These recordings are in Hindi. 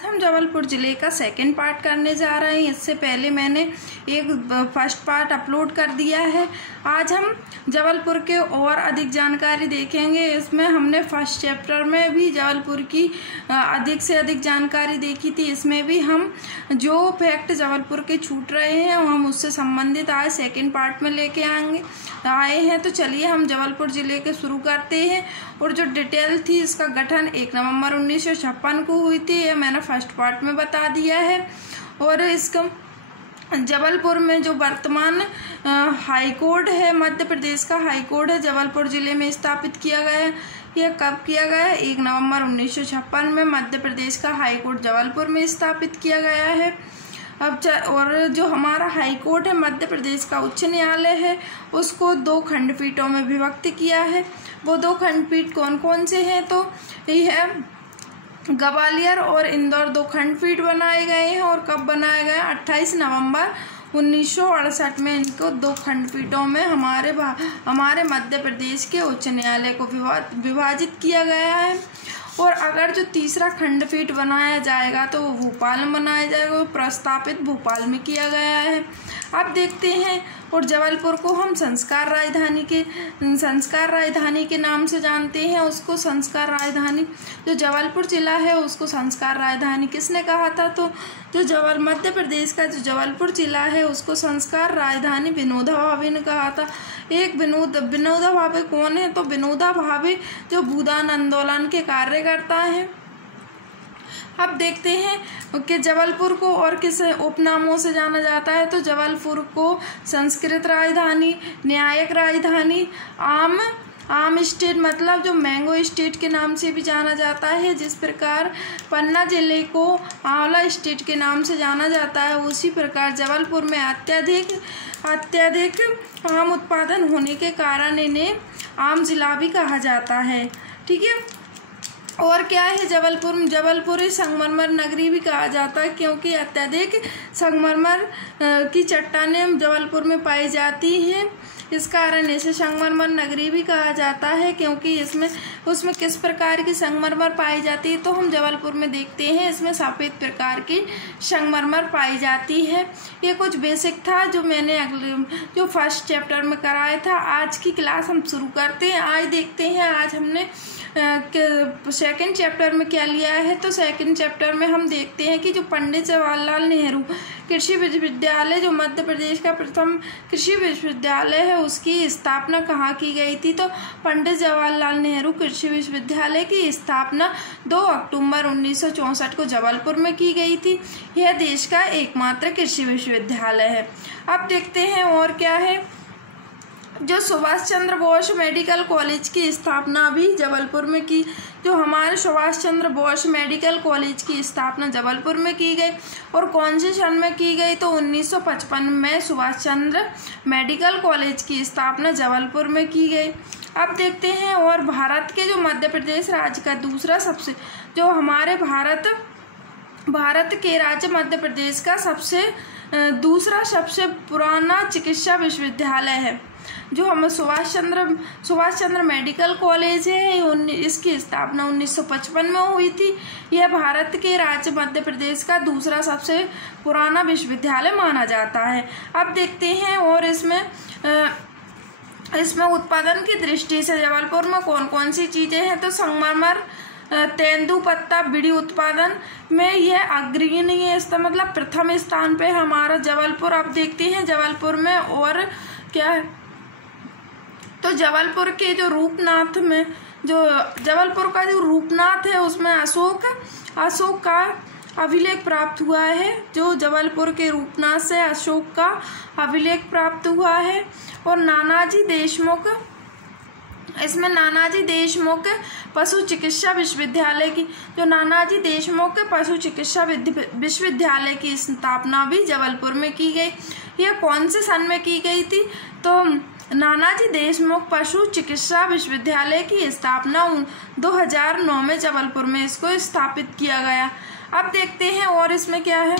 हम जबलपुर ज़िले का सेकंड पार्ट करने जा रहे हैं। इससे पहले मैंने एक फर्स्ट पार्ट अपलोड कर दिया है। आज हम जबलपुर के और अधिक जानकारी देखेंगे। इसमें हमने फर्स्ट चैप्टर में भी जबलपुर की अधिक से अधिक जानकारी देखी थी। इसमें भी हम जो फैक्ट जबलपुर के छूट रहे हैं हम उससे संबंधित आज सेकंड पार्ट में लेके आए हैं। तो चलिए हम जबलपुर ज़िले के शुरू करते हैं। और जो डिटेल थी इसका गठन 1 नवंबर 1956 को हुई थी, ये मैंने फर्स्ट पार्ट में बता दिया है। और इसका जबलपुर में जो वर्तमान हाई कोर्ट है, मध्य प्रदेश का हाई कोर्ट है, जबलपुर ज़िले में स्थापित किया गया है। यह कब किया गया है? 1 नवंबर 1956 में मध्य प्रदेश का हाई कोर्ट जबलपुर में स्थापित किया गया है। और जो हमारा हाई कोर्ट है मध्य प्रदेश का उच्च न्यायालय है, उसको 2 खंडपीठों में विभक्त किया है। वो 2 खंडपीठ कौन कौन से हैं? तो यह ग्वालियर और इंदौर 2 खंडपीठ बनाए गए हैं। और कब बनाए गए? 28 नवंबर 1968 में इनको 2 खंडपीठों में हमारे मध्य प्रदेश के उच्च न्यायालय को विभाजित किया गया है। और अगर जो तीसरा खंडपीठ बनाया जाएगा तो वो भोपाल में बनाया जाएगा। वो प्रस्तावित भोपाल में किया गया है। अब देखते हैं। और जबलपुर को हम संस्कार राजधानी के नाम से जानते हैं। उसको संस्कार राजधानी, जो जबलपुर जिला है उसको संस्कार राजधानी किसने कहा था? तो जो मध्य प्रदेश का जो जबलपुर जिला है उसको संस्कार राजधानी विनोबा भावे ने कहा था। एक विनोबा भावे कौन है? तो विनोबा भावे जो भूदान आंदोलन के कार्यकर्ता हैं। अब देखते हैं कि जबलपुर को और किस उपनामों से जाना जाता है। तो जबलपुर को संस्कृत राजधानी, न्यायिक राजधानी, आम स्टेट मतलब जो मैंगो स्टेट के नाम से भी जाना जाता है। जिस प्रकार पन्ना जिले को आंवला स्टेट के नाम से जाना जाता है, उसी प्रकार जबलपुर में अत्यधिक आम उत्पादन होने के कारण इन्हें आम जिला भी कहा जाता है। ठीक है। और क्या है? जबलपुर संगमरमर नगरी भी कहा जाता है, क्योंकि अत्यधिक संगमरमर की चट्टानें जबलपुर में पाई जाती हैं। इस कारण इसे संगमरमर नगरी भी कहा जाता है, क्योंकि उसमें किस प्रकार की संगमरमर पाई जाती है? तो हम जबलपुर में देखते हैं इसमें सफ़ेद प्रकार की संगमरमर पाई जाती है। ये कुछ बेसिक था जो मैंने जो फर्स्ट चैप्टर में कराया था। आज की क्लास हम शुरू करते हैं। आज देखते हैं आज हमने सेकंड चैप्टर में क्या लिया है। तो सेकंड चैप्टर में हम देखते हैं कि जो पंडित जवाहरलाल नेहरू कृषि विश्वविद्यालय, जो मध्य प्रदेश का प्रथम कृषि विश्वविद्यालय है, उसकी स्थापना कहाँ की गई थी? तो पंडित जवाहरलाल नेहरू कृषि विश्वविद्यालय की स्थापना 2 अक्टूबर 1964 को जबलपुर में की गई थी। यह देश का एकमात्र कृषि विश्वविद्यालय है। अब देखते हैं और क्या है। जो सुभाष चंद्र बोस मेडिकल कॉलेज की स्थापना भी जबलपुर में की। जो हमारे सुभाष चंद्र बोस मेडिकल कॉलेज की स्थापना जबलपुर में की गई। और कौन से सन में की गई? तो 1955 में सुभाष चंद्र मेडिकल कॉलेज की स्थापना जबलपुर में की गई। अब देखते हैं। और भारत के जो मध्य प्रदेश राज्य का दूसरा सबसे, जो हमारे भारत के राज्य मध्य प्रदेश का दूसरा सबसे पुराना चिकित्सा विश्वविद्यालय है, जो हम सुभाष चंद्र मेडिकल कॉलेज है। इसकी स्थापना 1955 में हुई थी। यह भारत के राज्य मध्य प्रदेश का दूसरा सबसे पुराना विश्वविद्यालय माना जाता है। अब देखते हैं। और इसमें उत्पादन की दृष्टि से जबलपुर में कौन कौन सी चीज़ें हैं? तो संगमरमर, तेंदुपत्ता, बीड़ी उत्पादन में यह अग्रणी है। इसका मतलब प्रथम स्थान पे हमारा जबलपुर। अब देखते हैं जबलपुर में और क्या है। तो जबलपुर के जो रूपनाथ में, जो जबलपुर का जो रूपनाथ है उसमें अशोक का अभिलेख प्राप्त हुआ है। जो जबलपुर के रूपनाथ से अशोक का अभिलेख प्राप्त हुआ है। और नानाजी देशमुख पशु चिकित्सा विश्वविद्यालय की, जो नानाजी देशमुख पशु चिकित्सा विश्वविद्यालय की स्थापना भी जबलपुर में की गई। यह कौन से सन में की गई थी? तो नानाजी देशमुख पशु चिकित्सा विश्वविद्यालय की स्थापना 2009 में जबलपुर में इसको स्थापित किया गया। अब देखते हैं और इसमें क्या है।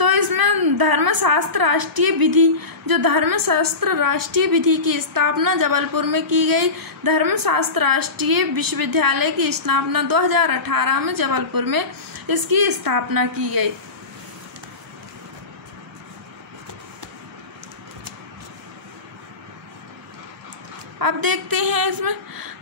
तो इसमें धर्मशास्त्र राष्ट्रीय विधि, जो धर्मशास्त्र राष्ट्रीय विधि की स्थापना जबलपुर में की गई। धर्मशास्त्र राष्ट्रीय विश्वविद्यालय की स्थापना 2018 में जबलपुर में इसकी स्थापना की गई। अब देखते हैं इसमें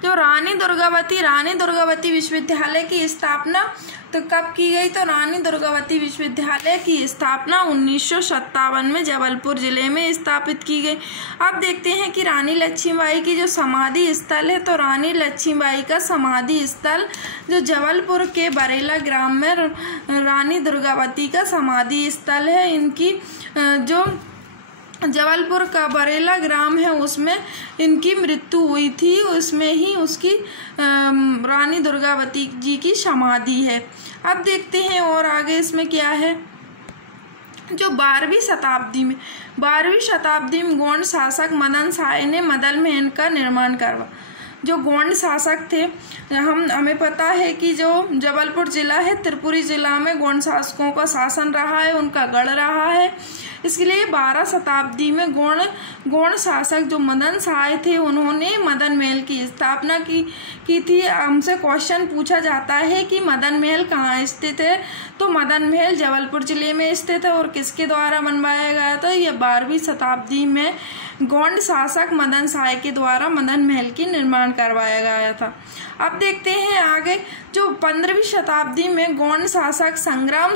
जो रानी दुर्गावती विश्वविद्यालय की स्थापना तो कब की गई, तो रानी दुर्गावती विश्वविद्यालय की स्थापना 1957 में जबलपुर जिले में स्थापित की गई। अब देखते हैं कि रानी लक्ष्मीबाई की जो समाधि स्थल है, तो रानी लक्ष्मीबाई का समाधि स्थल जो जबलपुर के बरेला ग्राम में रानी दुर्गावती का समाधि स्थल है। इनकी जो जबलपुर का बरेला ग्राम है उसमें इनकी मृत्यु हुई थी, उसमें ही उसकी रानी दुर्गावती जी की समाधि है। अब देखते हैं और आगे इसमें क्या है, जो 12वीं शताब्दी में गोंड शासक मदन शाह ने मदन महल का निर्माण करवा। जो गोंड शासक थे, हमें पता है कि जो जबलपुर जिला है त्रिपुरी जिला में गोंड शासकों का शासन रहा है, उनका गढ़ रहा है। इसके लिए 12 शताब्दी में गोंड शासक जो मदन शाह थे उन्होंने मदन महल की स्थापना की थी। हमसे क्वेश्चन पूछा जाता है कि मदन महल कहाँ स्थित है, तो मदन महल जबलपुर जिले में स्थित है और किसके द्वारा बनवाया गया था, यह 12वीं शताब्दी में गोंड शासक मदन शाह के द्वारा मदन महल की निर्माण करवाया गया था। अब देखते हैं आगे, जो 15वीं शताब्दी में गोंड शासक संग्राम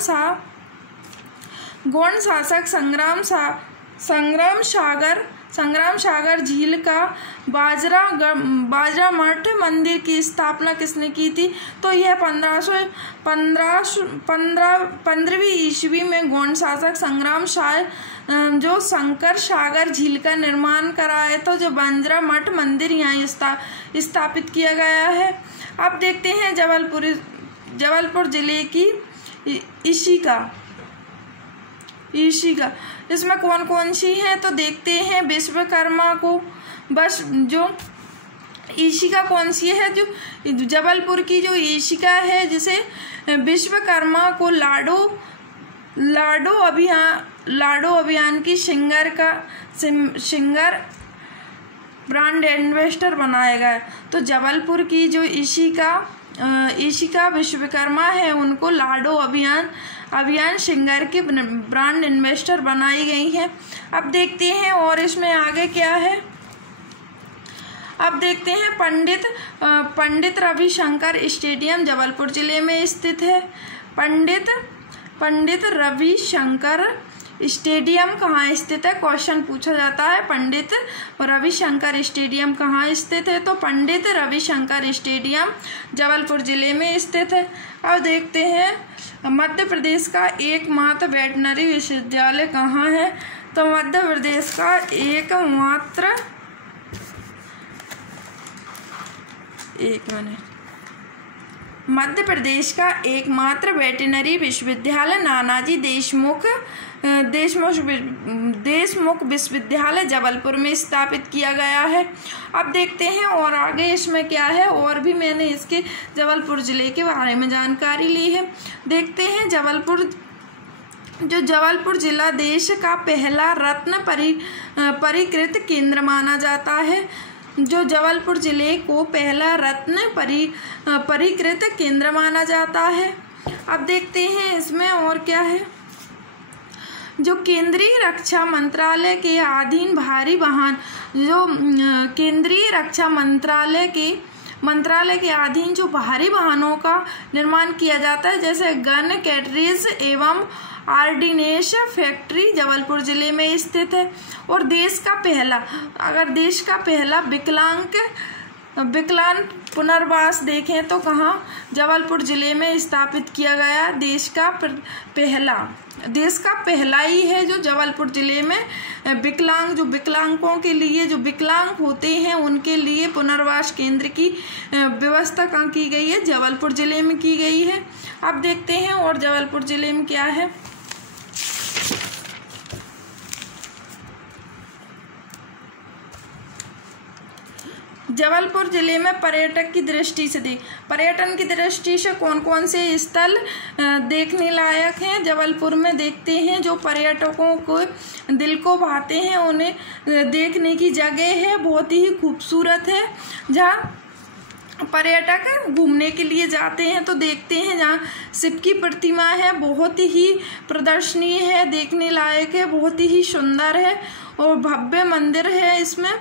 सागर झील का बाजरा मठ मंदिर की स्थापना किसने की थी, तो यह 15वीं ईस्वी में गोंड शासक संग्राम शाह जो शंकर सागर झील का निर्माण कराया था, जो बाजरा मठ मंदिर यहाँ स्थापित किया गया है। अब देखते हैं जबलपुर जिले की ईशिका इसमें कौन कौन सी है, तो देखते हैं विश्वकर्मा को बस जो ईशिका कौन सी है, जो जबलपुर की जो ईशिका है जिसे विश्वकर्मा को लाडो अभियान की सिंगर ब्रांड एम्बेसडर बनाया गया। तो जबलपुर की जो ईशिका विश्वकर्मा है उनको लाडो अभियान सिंगर के ब्रांड एम्बेसडर बनाई गई है। अब देखते हैं और इसमें आगे क्या है, अब देखते हैं पंडित रविशंकर स्टेडियम जबलपुर जिले में स्थित है। पंडित रविशंकर स्टेडियम कहाँ स्थित है, क्वेश्चन पूछा जाता है पंडित रविशंकर स्टेडियम कहाँ स्थित है, तो पंडित रविशंकर स्टेडियम जबलपुर जिले में स्थित है। अब देखते हैं मध्य प्रदेश का एकमात्र वेटनरी विश्वविद्यालय कहाँ है, तो मध्य प्रदेश का एकमात्र वेटनरी विश्वविद्यालय नानाजी देशमुख विश्वविद्यालय जबलपुर में स्थापित किया गया है। अब देखते हैं और आगे इसमें क्या है, और भी मैंने इसके जबलपुर जिले के बारे में जानकारी ली है। देखते हैं जबलपुर जिला देश का पहला रत्न परिकृत केंद्र माना जाता है। जो जबलपुर जिले को पहला रत्न परिकृत केंद्र माना जाता है। अब देखते हैं इसमें और क्या है, जो केंद्रीय रक्षा मंत्रालय के अधीन भारी वाहन, जो केंद्रीय रक्षा मंत्रालय के अधीन जो भारी वाहनों का निर्माण किया जाता है, जैसे गन कैटरेज एवं आर्डिनेंस फैक्ट्री जबलपुर जिले में स्थित है। और देश का पहला विकलांग पुनर्वास देखें तो कहाँ, जबलपुर जिले में स्थापित किया गया। देश का पहला ही है जो जबलपुर जिले में विकलांगों के लिए, जो विकलांग होते हैं उनके लिए पुनर्वास केंद्र की व्यवस्था कहाँ की गई है, जबलपुर जिले में की गई है। अब देखते हैं और जबलपुर जिले में क्या है, जबलपुर जिले में पर्यटक की दृष्टि से पर्यटन की दृष्टि से कौन कौन से स्थल देखने लायक हैं जबलपुर में, देखते हैं। जो पर्यटकों को दिल को भाते हैं उन्हें देखने की जगह है, बहुत ही खूबसूरत है। जहाँ पर्यटक घूमने के लिए जाते हैं तो देखते हैं, जहाँ शिव की प्रतिमा है, बहुत ही प्रदर्शनीय है, देखने लायक है, बहुत ही सुंदर है और भव्य मंदिर है इसमें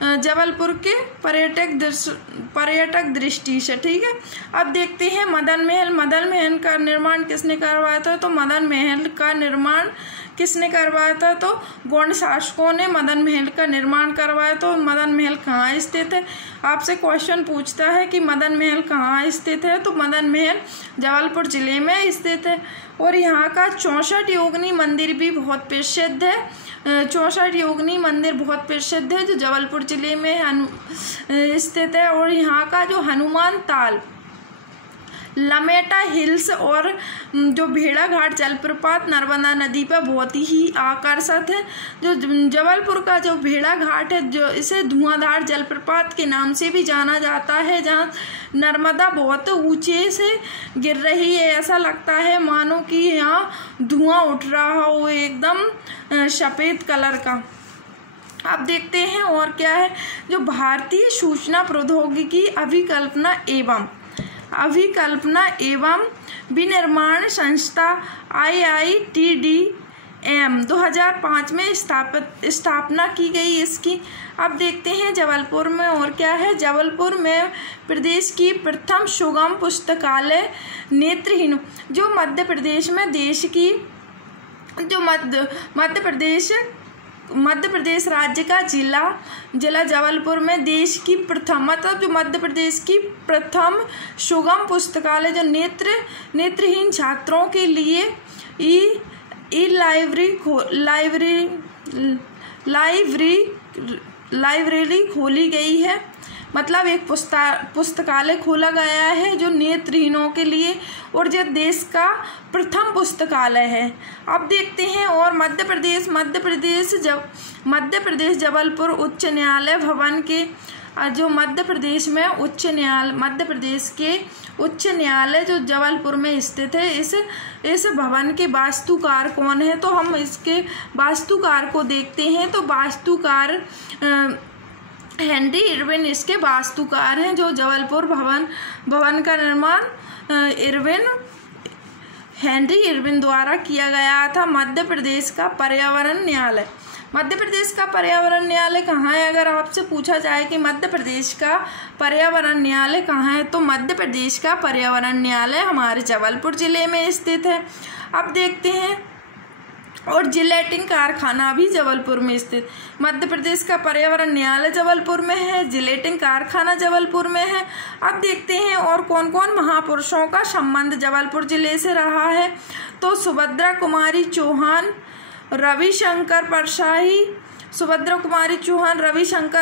जबलपुर के पर्यटक दृष्टि से। ठीक है, अब देखते हैं मदन महल। मदन महल का निर्माण किसने करवाया था? तो मदन महल का निर्माण किसने करवाया था? तो गोंड शासकों ने मदन महल का निर्माण करवाया। तो मदन महल कहाँ स्थित है? आपसे क्वेश्चन पूछता है कि मदन महल कहाँ स्थित है, तो मदन महल जबलपुर जिले में स्थित है। और यहाँ का 64 योगिनी मंदिर भी बहुत प्रसिद्ध है। 64 योगिनी मंदिर बहुत प्रसिद्ध है जो जबलपुर जिले में स्थित है। और यहाँ का जो हनुमान ताल, लमेटा हिल्स और जो भेड़ाघाट जलप्रपात नर्मदा नदी पर बहुत ही आकर्षक है। जो जबलपुर का जो भेड़ाघाट है, जो इसे धुआंधार जलप्रपात के नाम से भी जाना जाता है, जहाँ नर्मदा बहुत ऊंचे से गिर रही है, ऐसा लगता है मानो कि यहाँ धुआं उठ रहा हो, एकदम सफ़ेद कलर का। अब देखते हैं और क्या है, जो भारतीय सूचना प्रौद्योगिकी अभिकल्पना एवं विनिर्माण संस्था IITDM 2005 में स्थापना की गई इसकी। अब देखते हैं जबलपुर में और क्या है। जबलपुर में प्रदेश की प्रथम सुगम पुस्तकालय नेत्रहीन, जो मध्य प्रदेश में देश की जो मध्य प्रदेश राज्य का जिला जबलपुर में देश की प्रथम, मतलब जो मध्य प्रदेश की प्रथम सुगम पुस्तकालय जो नेत्रहीन छात्रों के लिए लाइब्रेरी खोली गई है। मतलब एक पुस्तकालय खोला गया है जो नेत्रहीनों के लिए, और जो देश का प्रथम पुस्तकालय है। अब देखते हैं और मध्य प्रदेश जबलपुर उच्च न्यायालय भवन के, जो मध्य प्रदेश के उच्च न्यायालय जो जबलपुर में स्थित है, इस भवन के वास्तुकार कौन है? तो हम इसके वास्तुकार को देखते हैं। तो वास्तुकार हेनरी इरविन इसके वास्तुकार हैं। जो जबलपुर भवन का निर्माण हेनरी इरविन द्वारा किया गया था। मध्य प्रदेश का पर्यावरण न्यायालय कहाँ है? अगर आपसे पूछा जाए कि मध्य प्रदेश का पर्यावरण न्यायालय कहाँ है, तो मध्य प्रदेश का पर्यावरण न्यायालय हमारे जबलपुर जिले में स्थित है। अब देखते हैं और जिलेटिन कारखाना भी जबलपुर में स्थित। मध्य प्रदेश का पर्यावरण न्यायालय जबलपुर में है, जिलेटिन कारखाना जबलपुर में है। अब देखते हैं और कौन कौन महापुरुषों का संबंध जबलपुर जिले से रहा है। तो सुभद्रा कुमारी चौहान, रविशंकर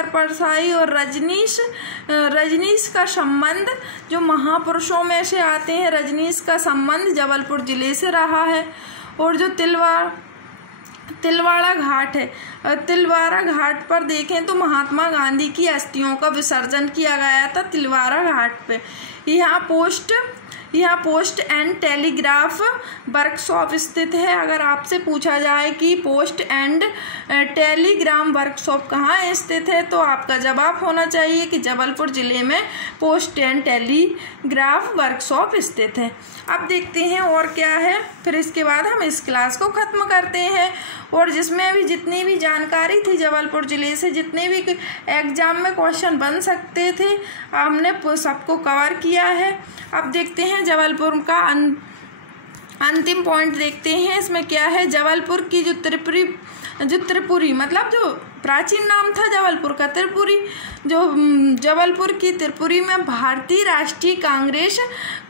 परसाई और रजनीश का संबंध, जो महापुरुषों में से आते हैं, रजनीश का संबंध जबलपुर जिले से रहा है। और जो तिलवाड़ा घाट है, तिलवाड़ा घाट पर देखें तो महात्मा गांधी की अस्थियों का विसर्जन किया गया था तिलवाड़ा घाट पे। यहाँ पोस्ट एंड टेलीग्राफ वर्कशॉप स्थित है। अगर आपसे पूछा जाए कि पोस्ट एंड टेलीग्राम वर्कशॉप कहाँ स्थित है, तो आपका जवाब होना चाहिए कि जबलपुर जिले में पोस्ट एंड टेलीग्राफ वर्कशॉप स्थित है। अब देखते हैं और क्या है, फिर इसके बाद हम इस क्लास को ख़त्म करते हैं। और जिसमें भी जितनी भी जानकारी थी जबलपुर ज़िले से, जितने भी एग्ज़ाम में क्वेश्चन बन सकते थे, हमने सबको कवर किया है। अब देखते हैं जबलपुर का अंतिम पॉइंट देखते हैं। इसमें क्या है, जबलपुर की जो त्रिपुरी मतलब जो प्राचीन नाम था जबलपुर का त्रिपुरी, जो जबलपुर की त्रिपुरी में भारतीय राष्ट्रीय कांग्रेस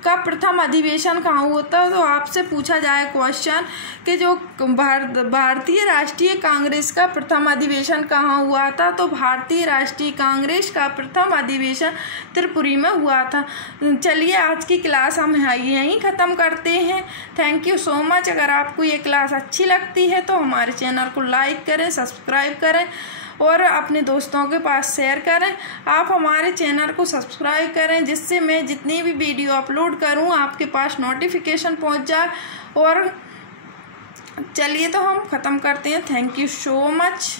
का प्रथम अधिवेशन कहाँ हुआ था। तो आपसे पूछा जाए क्वेश्चन कि जो भारतीय राष्ट्रीय कांग्रेस का प्रथम अधिवेशन कहाँ हुआ था, तो भारतीय राष्ट्रीय कांग्रेस का प्रथम अधिवेशन त्रिपुरी में हुआ था। चलिए आज की क्लास हम यहीं ख़त्म करते हैं। Thank you so much. अगर आपको ये क्लास अच्छी लगती है तो हमारे चैनल को लाइक करें, सब्सक्राइब करें और अपने दोस्तों के पास शेयर करें। आप हमारे चैनल को सब्सक्राइब करें, जिससे मैं जितनी भी वीडियो अपलोड करूं आपके पास नोटिफिकेशन पहुंच जाए। और चलिए तो हम ख़त्म करते हैं। Thank you so much.